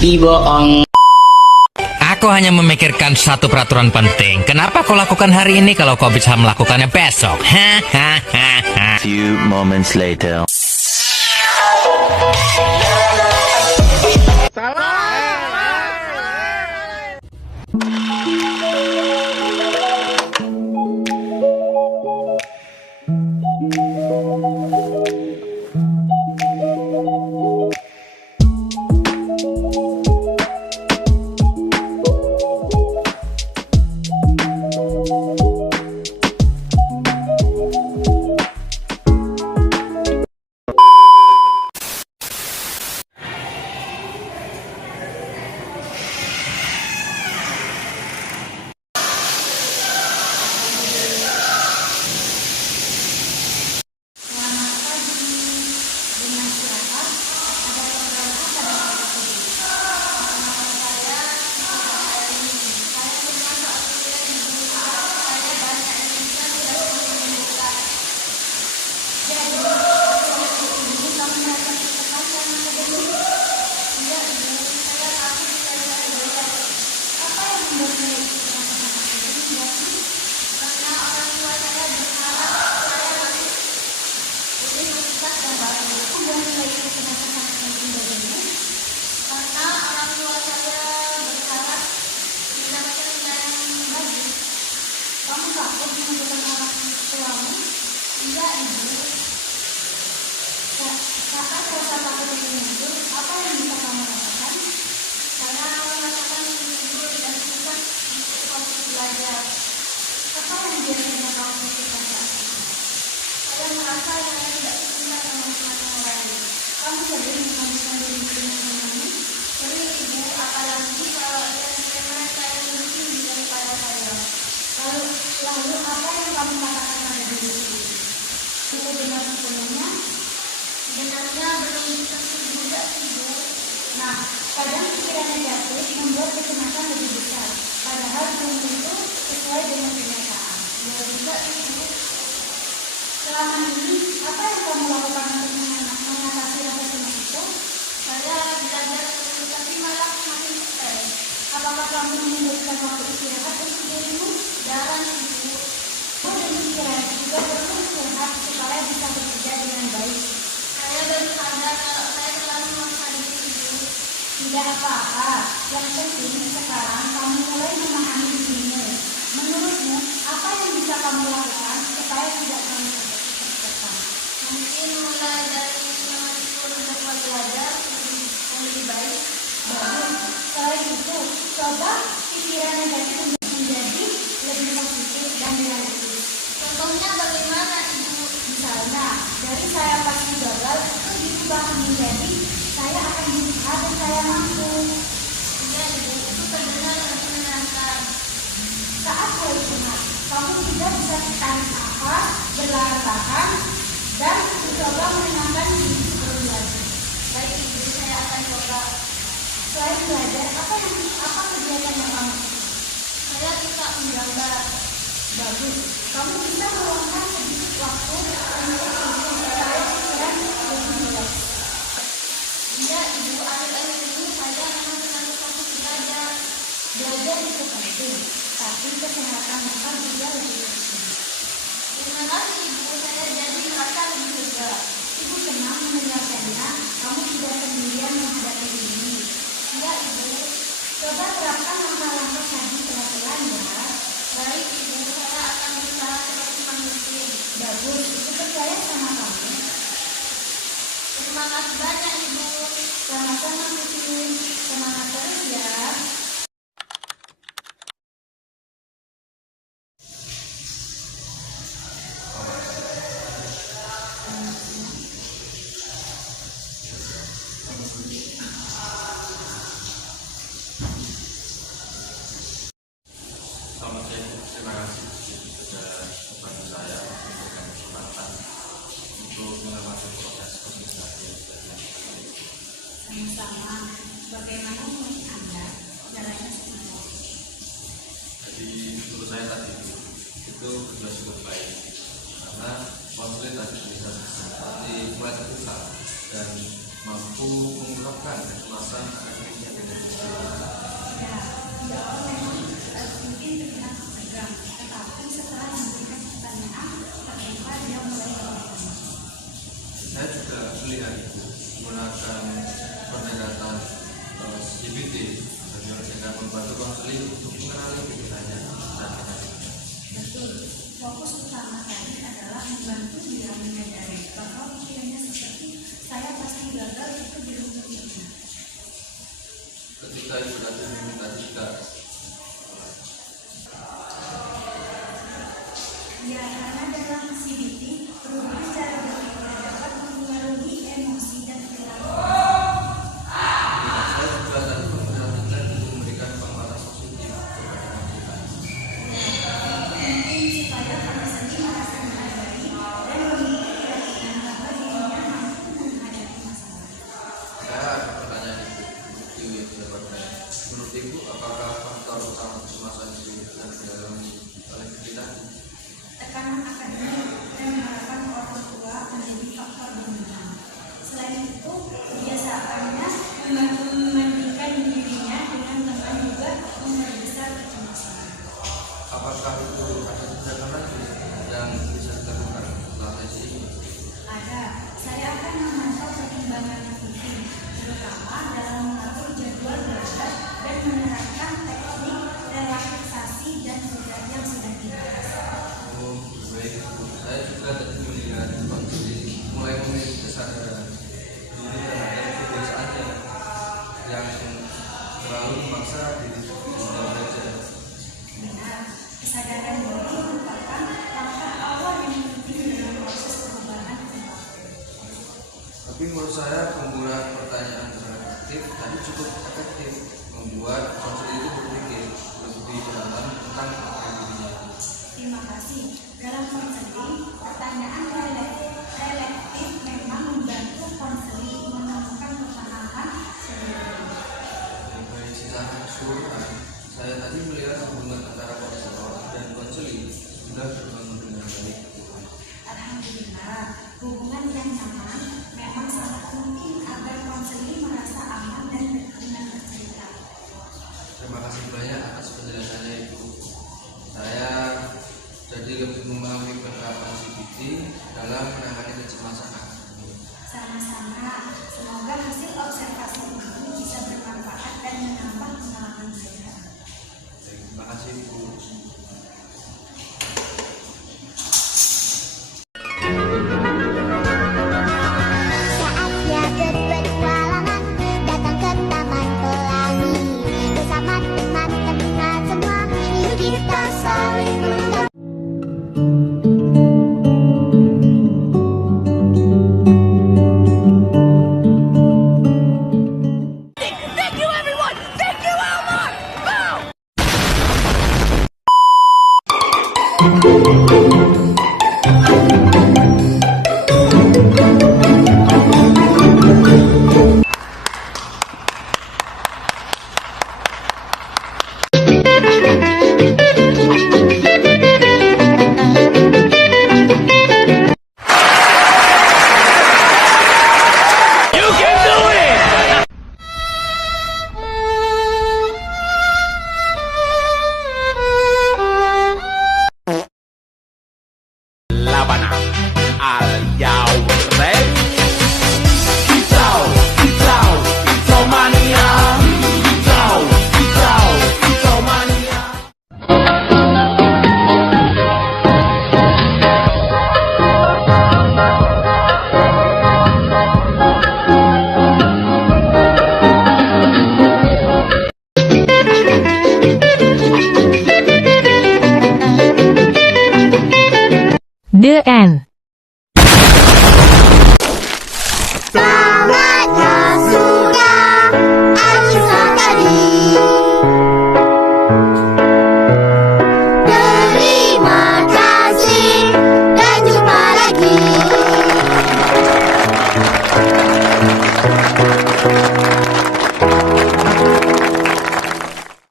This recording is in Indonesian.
Tapi bohong. Aku hanya memikirkan satu peraturan penting. Kenapa kau lakukan hari ini kalau kau bisa melakukannya besok? Hahaha. Few moments later. Kadang pikiran negatif membuat kecemasan lebih besar, padahal belum tentu sesuai dengan kenyataan. Ya juga itu. Selama ini, apa yang kamu lakukan untuk mengatasi rasa cemas itu? Saya belajar terus, tapi malah makin stres. Apakah kamu menyebutkan waktu istirahat untuk dirimu? Jarang itu. Dan istirahat juga perlu istirahat supaya bisa bekerja dengan baik. Saya baru sadar kalau saya terlalu memaksa diri. Tidak apa-apa, yang penting sekarang kamu mulai memahami dirimu. Menurutmu, apa yang bisa kamu lakukan supaya tidak terlalu tertekan? Mungkin mulai dari mengatur jadwal belajar lebih baik. Bagus. Selain itu, coba pikiran negatif menjadi lebih positif dan realistis. Contohnya bagaimana, Ibu? Misalnya, dari saya pasti gagal itu diubah menjadi saya akan berusaha dan saya mampu. Iya, Ibu, itu terdengar lebih menyenangkan. Saat mulai cemas, kamu juga bisa tarik nafas, berlahan tahan, dan mencoba menenangkan diri sebelum belajar. Baik, Ibu, saya akan coba. Selain belajar, apa kegiatan yang kamu? Saya suka menggambar. Bagus. Kamu bisa meluangkan sedikit waktu untuk supaya pikiran lebih rileks. Iya, Ibu, akhir-akhir ini saya memang terlalu fokus belajar. Belajar itu penting, tapi kesehatan mental juga lebih penting. Terima kasih, Ibu, saya jadi merasa lebih lega. Ibu senang mendengarkannya, kamu tidak sendirian menghadapi ini. Iya, Ibu, coba terapkan langkah-langkah tadi pelan-pelan ya. Baik, Ibu, saya akan berusaha semaksimal mungkin. Bagus, Ibu percaya sama kamu. Terima kasih banyak, Ibu. Sama-sama, Putri. Semangat terus ya. Selamat siang, terima kasih sudah membantu saya memberikan kesempatan untuk mengamati proses konsultasi. Sama-sama. Bagaimana menurut Anda caranya seperti apa? Jadi menurut saya tadi itu sudah cukup baik karena konseling tadi bisa seperti mulai terbuka dan mampu mengungkapkan kecemasan akademiknya Ya, di awal memang mungkin terlihat tegang, tetapi setelah memberikan pertanyaan, ternyata dia mulai bertanya. Saya juga melihat itu menggunakan pendekatan CBT dengan membantu konseling untuk mengenali pikirannya dan Betul, fokus utama tadi adalah membantu dia menyadari bahwa pikirannya seperti saya pasti gagal itu belum tentu. ketika ibu tadi meminta juga Ya, karena dalam CBT perubahan cara berpikir dapat mempengaruhi emosi dan perilaku. saya juga tadi memperhatikan untuk memberikan pengalaman positif kepada anak Mungkin supaya kami sendiri merasa menghargai dan memiliki keyakinan bahwa dirinya mampu menghadapi masalah. Saya ada pertanyaan ibu yang jawabannya. Menurut ibu, apakah faktor utama kecemasan itu yang dialami oleh kita? Tekanan akademik dan harapan orang tua menjadi faktor dominan. Selain itu, kebiasaannya membandingkan dirinya dengan teman juga memperbesar kecemasan. Apakah itu ada tindakan lagi yang bisa dilakukan setelah sesi ini? Ada, saya akan memantau perkembangan rutin, terutama dalam mengatur jadwal belajar dan menerapkan teknik relaksasi dan sudah yang sudah dibahas. Oh, baik. Saya juga tadi melihat konseling mulai memiliki kesadaran diri terhadap kebiasaannya yang terlalu memaksa diri dalam belajar. Benar, kesadaran diri merupakan langkah awal yang penting dalam proses perubahan perilaku. Tapi menurut saya penggunaan pertanyaan interaktif tadi cukup efektif membuat konseling itu berpikir lebih dalam tentang apa yang dirinya. Terima kasih. Dalam konseling, pertanyaan relektif memang membantu konseling menemukan pemahaman sendiri. Dari sisa keseluruhan, saya tadi melihat hubungan antara konselor dan konseling sudah terbangun dengan baik. Alhamdulillah, hubungan yang nyaman memang sangat penting agar konseling merasa aman dan berkenan bercerita. Terima kasih banyak atas penjelasannya Ibu. Saya jadi lebih memahami penerapan CBT dalam menangani kecemasan akademik. Sama-sama, semoga hasil observasi ini bisa bermanfaat dan menambah pengalaman belajar. Terima kasih Ibu. Saatnya berpetualangan, datang ke Taman Pelangi. Bersama teman-teman semua, yuk kita saling mengenal. Labana, are y'all ready? Kicau, kicau, kicau mania. Kicau, kicau, kicau mania. The end.